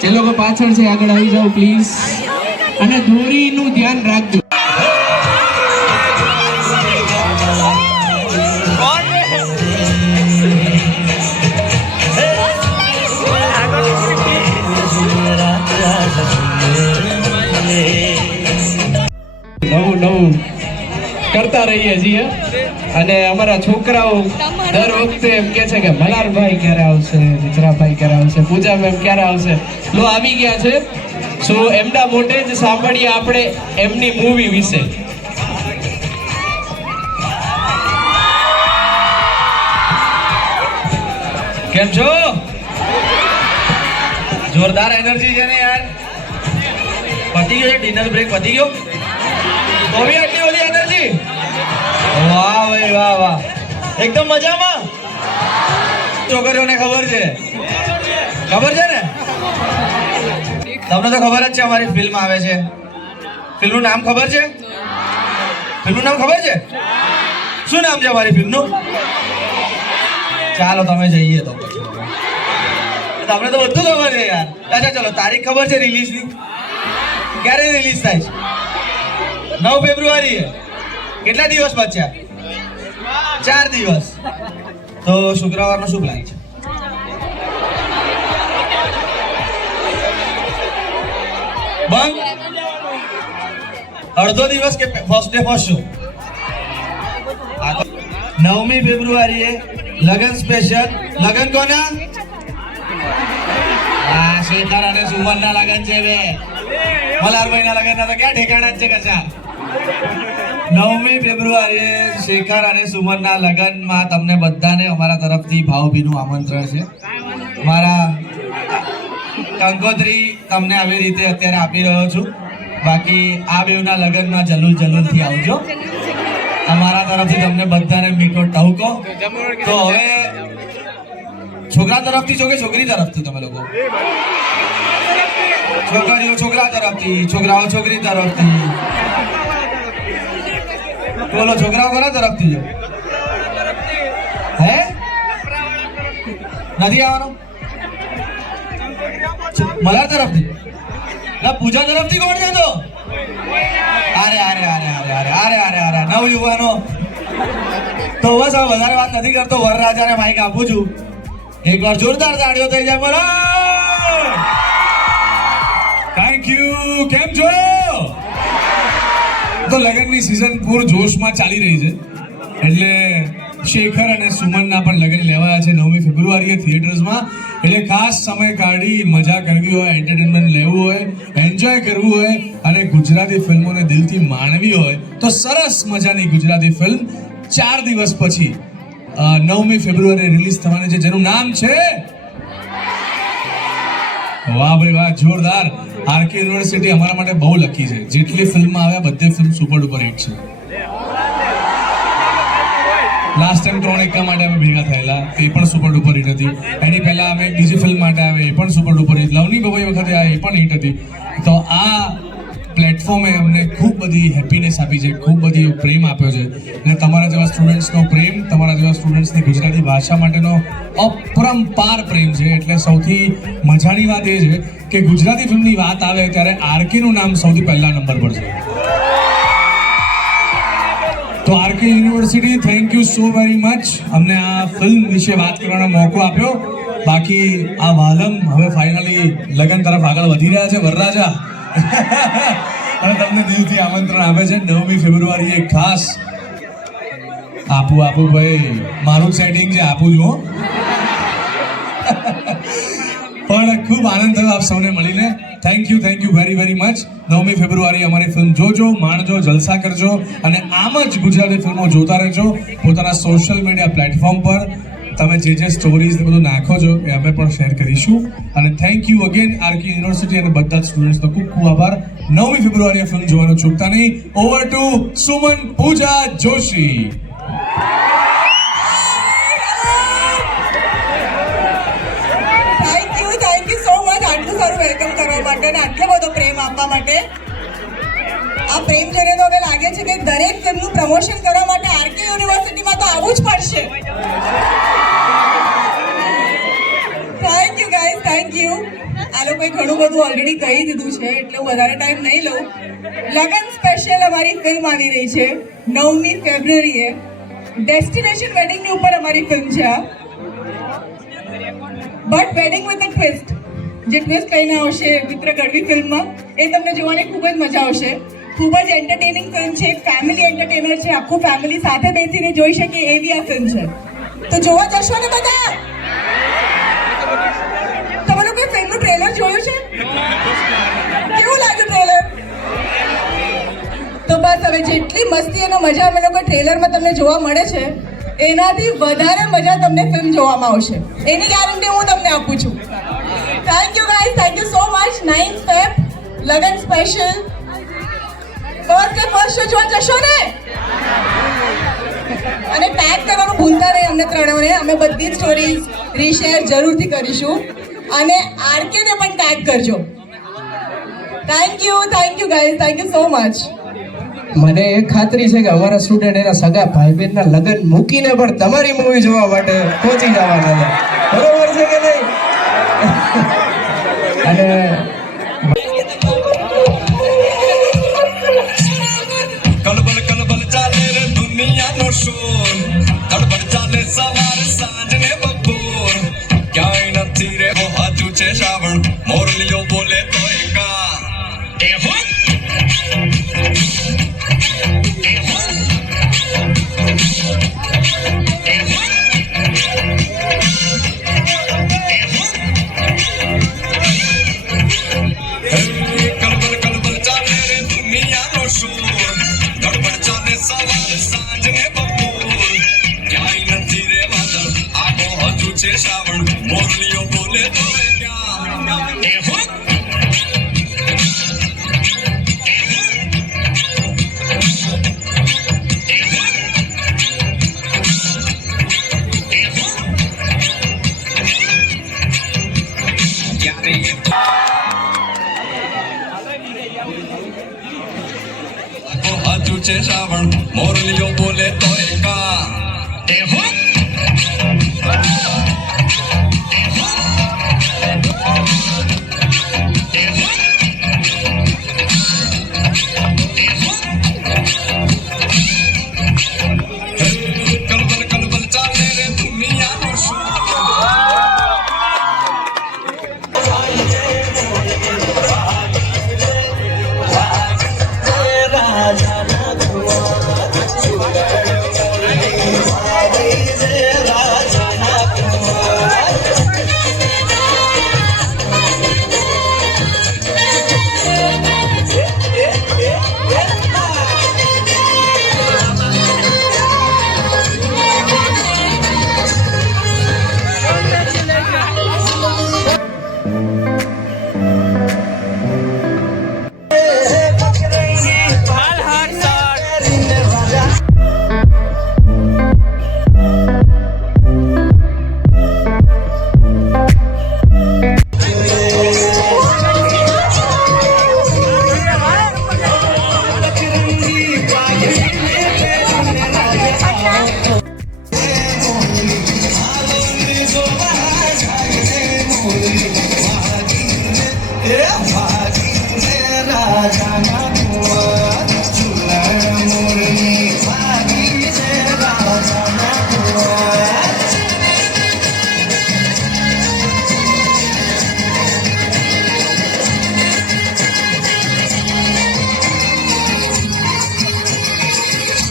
જે લોકો પાછળ છે આગળ આવી જાઓ પ્લીઝ, અને દોરીનું ધ્યાન રાખજો. નવું કરતા રહીએ છીએ, અને અમારા છોકરાઓ દર વખતે એમ કે છે કે મલારભાઈ ક્યારે આવશે, મિત્રાભાઈ ક્યારે આવશે, પૂજા મેમ ક્યારે આવશે. લો આવી ગયા છે. સો એમના મોઢે જ સાંભળીએ આપણે એમની મૂવી વિશે. કેમ છો? જોરદાર એનર્જી છે ને યાર. પતી ગયો ડિનર બ્રેક, પતી ગયો તો બી આટલી બધી એનર્જી. વાહ ભાઈ વાહ વાહ, એકદમ મજામાં. છોકરીઓને ખબર છે ને? તમને તો ખબર જ છે અમારી ફિલ્મ આવે છે. ફિલ્મનું નામ ખબર છે? શું નામ છે અમારી ફિલ્મનું? ચાલો તમે જઈએ તો પછી. તમને તો બધું ખબર છે યાર. અચ્છા ચલો, તારીખ ખબર છે રિલીઝની? ક્યારે રિલીઝ થાય છે? 9 ફેબ્રુઆરી. કેટલા દિવસ બચ્યા? 4 દિવસ. તો શુક્રવારનો શું પ્લાન છે? બંધ? અડધો દિવસ કે ફર્સ્ટ ડે ફર્સ્ટ શો? 9મી ફેબ્રુઆરીએ લગન સ્પેશિયલ. લગન કોના? હા, શેખર અને સુમન ના લગન છે બે. મલારભાઈ ના લગન ના તો ક્યાં ઠેકાણા જ છે કશા. 9મી ફેબ્રુઆરીએ શેખર અને સુમન ના લગનમાં તમને બધાને અમારા તરફથી ભાવભીનું આમંત્રણ છે. મારા કંકોત્રી તમને આવી રીતે અત્યારે આપી રહ્યો છું. બાકી આ બેવના લગનમાં જલુલથી આવજો. અમારા તરફથી તમને બધાને મીઠો ટહુકો. તો હવે છોકરા તરફથી છો કે છોકરી તરફથી? તમે લોકો છોકરીઓ છોકરા તરફથી, છોકરાઓ છોકરી તરફથી. બોલો છોકરાઓ કોના તરફથી છો? હે નથી આવવાનું? મલાર તરફથી ના, પૂજા તરફથી કોણ છે તો? અરે નવયુવાનો. તો બસ હવે વધારે વાત નથી કરતો, વરરાજાને માઈક આપું છું. એકવાર જોરદાર તાળીઓ થઈ જાય. બોલો થેન્ક યુ. કેમ છો? તો લગનની સિઝન પૂર જોશમાં ચાલી રહી છે, એટલે શેખર અને સુમનના પણ લગન લેવાયા છે 9મી ફેબ્રુઆરીએ થિયેટર્સમાં. એટલે ખાસ સમય કાઢી મજા કરવી હોય, એન્ટરટેનમેન્ટ લેવું હોય, એન્જોય કરવું હોય અને ગુજરાતી ફિલ્મોને દિલથી માણવી હોય તો સરસ મજાની ગુજરાતી ફિલ્મ 4 દિવસ પછી 9મી ફેબ્રુઆરીએ રિલીઝ થવાની છે, જેનું નામ છે વાહ ભાઈ વાહ, જોરદાર. આરકે યુનિવર્સિટી અમારા માટે બહુ લકી છે. જેટલી ફિલ્મ આવ્યા બધી ફિલ્મ સુપર ડુપર હિટ છે. લાસ્ટ ટાઈમ 3 એક્કા માટે અમે ભેગા થયેલા, એ પણ સુપર ડુપર હિટ હતી. એની પહેલા અમે બીજી ફિલ્મ માટે આવે, એ પણ સુપર ડુપર હિટ. લવની બબાઈ વખતે આ એ પણ હિટ હતી. તો આ પ્લેટફોર્મે અમને ખૂબ બધી હેપીનેસ આપી છે, ખૂબ બધી પ્રેમ આપ્યો છે. અને તમારા જેવા સ્ટુડન્ટ્સનો પ્રેમ, તમારા જેવા સ્ટુડન્ટ્સની ગુજરાતી ભાષા માટેનો અપરંપાર પ્રેમ છે. એટલે સૌથી મજાની વાત એ છે કે ગુજરાતી ફિલ્મની વાત આવે ત્યારે આરકેનું નામ સૌથી પહેલા નંબર પર છે. તો RK University, thank you so very much અમને આ ફિલ્મ વિશે વાત કરવાનો મોકો આપ્યો. બાકી આ વાલમ હવે ફાઇનલી લગન તરફ આગળ વધી રહ્યા છે. વરરાજા અને તમને દિલથી આમંત્રણ આપે છે 9મી ફેબ્રુઆરીએ ખાસ. આપું ભાઈ, મારું સેટિંગ છે, આપું છું. પણ ખૂબ આનંદ થયો આપ સૌને મળીને. Thank you very very much. 9મી ફેબ્રુઆરી અમારી ફિલ્મ જોજો, માણજો, જલસા કરજો અને આમ જ ગુજરાતી ફિલ્મો જોતા રહેજો. પોતાના સોશિયલ મીડિયા પ્લેટફોર્મ પર તમે જે સ્ટોરીઝ બધું નાખો છો એ અમે પણ શેર કરીશું. અને thank you again RK University અને બધા જ સ્ટુડન્ટ્સનો ખૂબ ખૂબ આભાર. 9મી ફેબ્રુઆરીએ ફિલ્મ જોવાનું ચૂકતા નહીં. Over to Suman Pooja Joshi. Thank you so much આટલું સારું વેલકમ કરવા માટે અને આટલો બધો પ્રેમ આપવા માટે. આ પ્રેમ જોઈને તો હવે લાગે છે કે દરેક ફિલ્મનું પ્રમોશન કરવા માટે આરકે યુનિવર્સિટીમાં તો આવવું જ પડશે. Thank you guys, thank you. આ લોકોએ ઘણું બધું ઓલરેડી કહી દીધું છે એટલે હું વધારે ટાઈમ નહીં લઉં. લગન સ્પેશિયલ અમારી ફિલ્મ આવી રહી છે 9મી ફેબ્રુઆરીએ. ડેસ્ટિનેશન વેડિંગની ઉપર અમારી ફિલ્મ છે આ. But wedding with a twist. જે ટ્વિસ્ટ લઈને આવશે મિત્ર ગઢવી ફિલ્મમાં એ તમને જોવાની ખૂબ જ મજા આવશે. ખૂબ જ એન્ટરટેનિંગ ફિલ્મ છે, ફેમિલી એન્ટરટેનર છે, આખું ફેમિલી સાથે બેસીને જોઈ શકે એવી આ ફિલ્મ છે. તો જોવા જશો ને બધા? તમે લોકોએ ફિલ્મનું ટ્રેલર જોયું છે? કેવું લાગ્યું ટ્રેલર? તો બસ હવે જેટલી મસ્તી અને મજા અમે લોકો ટ્રેલરમાં તમને જોવા મળે છે એનાથી વધારે મજા તમને ફિલ્મ જોવામાં આવશે એની ગેરંટી હું તમને આપું છું. Thank you guys, thank you so much. 9th Feb લગન સ્પેશિયલ ફર્સ્ટ જોવા જશો ને? અને ટેગ કરવાનું ભૂલતા નહીં અમને ત્રણેયને. અમે બધી જ સ્ટોરીઝ રીશેર જરૂરથી કરીશું અને આરકેને પણ ટેગ કરજો. Thank you guys, thank you so much. મને એ ખાતરી છે કે અમારા સ્ટુડન્ટ એના સગા ભાઈ બહેનના લગ્ન મૂકીને પણ તમારી મૂવી જોવા માટે પહોંચી જવાના છે. બરોબર છે કે નહીં? અને કલબલ કલબલ ચાલે રે દુનિયાનો શોર, કલબલ ચાલે સવાર સાંજ ને બપોર, ક્યાંય નથી રે હાજુ છે શ્રાવણ, મોરલીઓ બોલે તોય કા એ હો કલબલ કલબલ ચાલે રે દુનિયાનો શોર, કલબલ ચાલે સવાર સાંજ ને બપોર, ક્યાંય નથી રે વાદળ, આગો હજુ છે શ્રાવણ, મોરલીઓ બોલે તોય ક્યાં એ હો હજુ છે શ્રાવણ, મોરલીઓ બોલે તોય કા એ હો